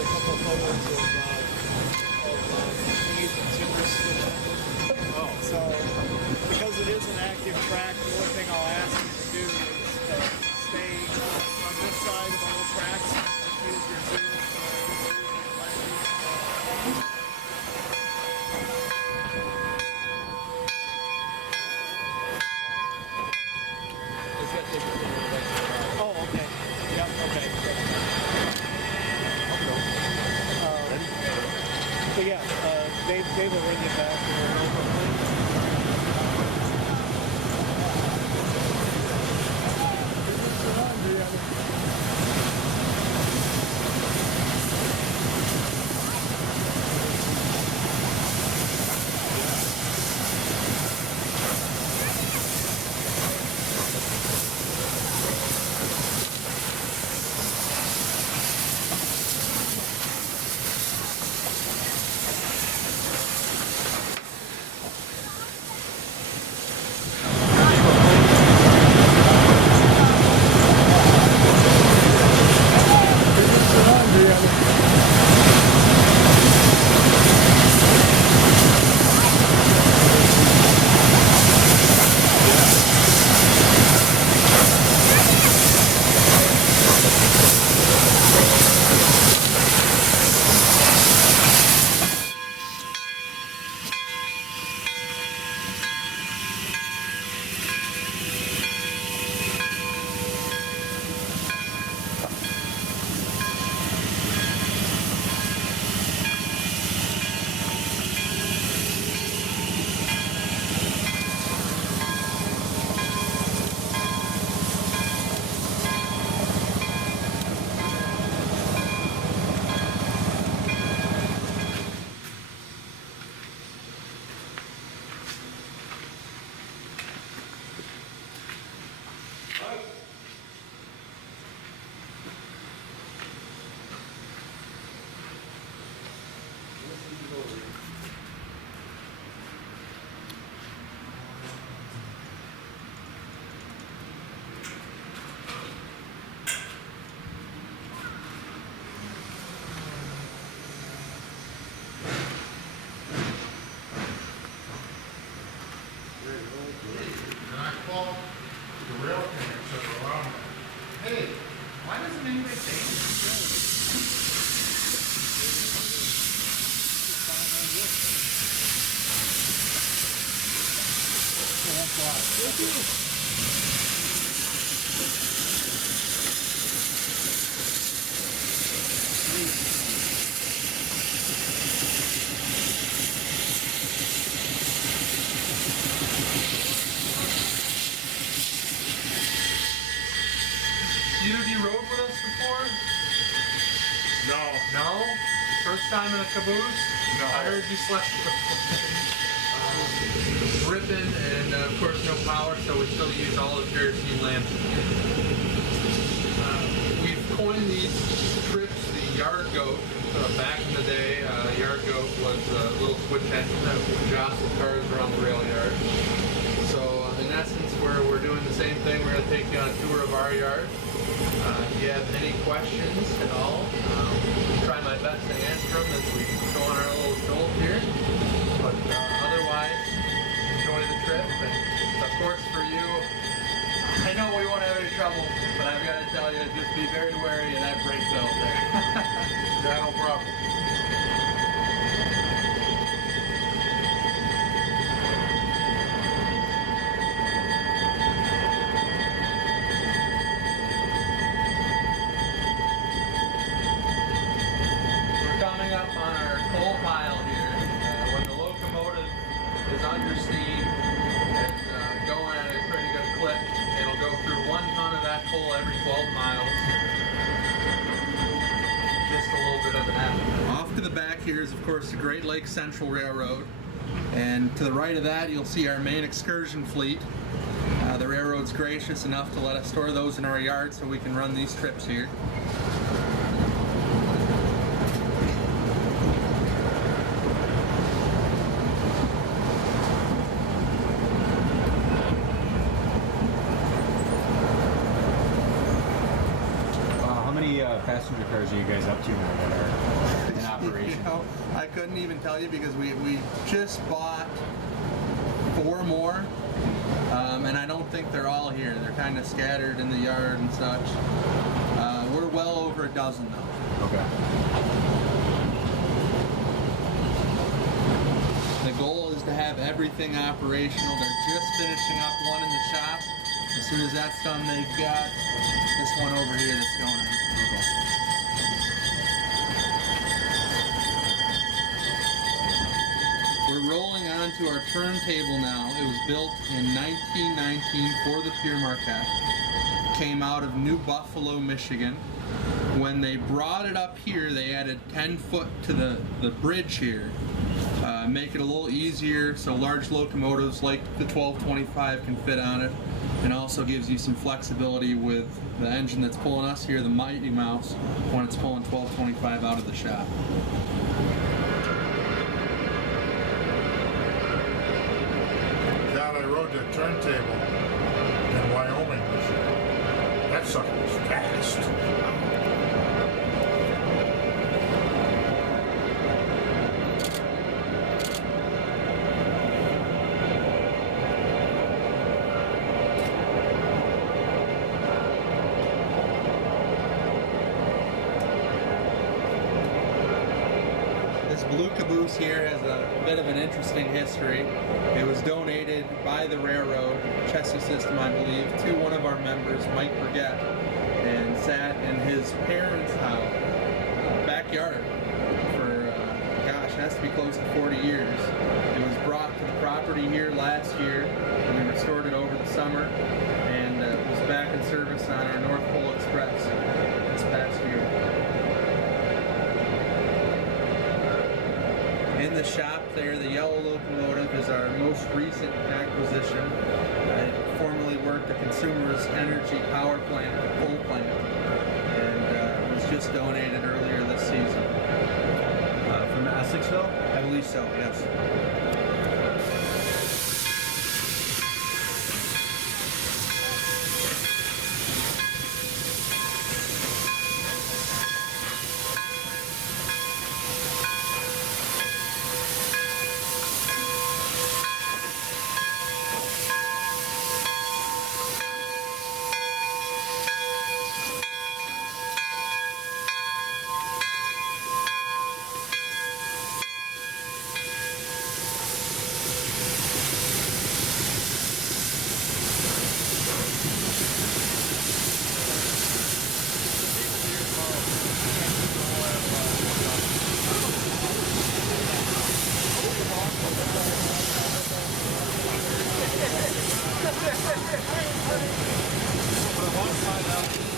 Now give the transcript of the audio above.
a couple photos of thingies consumers switching. Oh. So, because it is an active track, the only thing I'll ask you to do is stay on this side of all the tracks. Just use your zoom. Oh, okay. Yep, okay. So yeah, Dave will bring you back to the local Either of you rode with us before? No. No? First time in a caboose? No. I heard you slept ripping, and of course no power, so we still use all the kerosene lamps. We've coined these trips the Yard Goat. Back in the day, Yard Goat was a little switch engine that would jostle cars around the rail yard. So in essence, we're doing the same thing. We're going to take you on a tour of our yard. If you have any questions at all, I'll try my best to answer them as we go on our little jolt here. But otherwise, enjoy the trip. And of course for you, I know we won't have any trouble, but I've got to tell you, just be very wary of that brake belt there. Yeah, no problem. We're coming up on our coal pile here. When the locomotive is under steam and going at a pretty good clip, it'll go through 1 ton of that coal every 12 miles. Just a little bit of an average. Off to the back here is, of course, the Great Lakes Central Railroad. And to the right of that, you'll see our main excursion fleet. The railroad's gracious enough to let us store those in our yard so we can run these trips here. How many passenger cars are you guys up to now that are in operation? You know, I couldn't even tell you because we just bought 4 more, and I don't think they're all here. They're kind of scattered in the yard and such. We're well over a dozen though. Okay. The goal is to have everything operational. They're just finishing up one in the shop. As soon as that's done, they've got this one over here that's going on. We're rolling on to our turntable now. It was built in 1919 for the Pere Marquette. Came out of New Buffalo, Michigan. When they brought it up here, they added 10 foot to the bridge here. Make it a little easier so large locomotives like the 1225 can fit on it, and also gives you some flexibility with the engine that's pulling us here, the Mighty Mouse, when it's pulling 1225 out of the shop. God, I rode the turntable in Wyoming this year. That sucker was fast. This blue caboose here has a bit of an interesting history. It was donated by the railroad, chassis system I believe, to one of our members, Pere Marquette, and sat in his parents' house, backyard for, gosh, it has to be close to 40 years. It was brought to the property here last year, and we restored it over the summer, and it was back in service on our North Pole Express this past year. In the shop there, the yellow locomotive is our most recent acquisition. It formerly worked at Consumers Energy Power Plant, the coal plant, and was just donated earlier this season. From Essexville? I believe so, yes. But I want to find out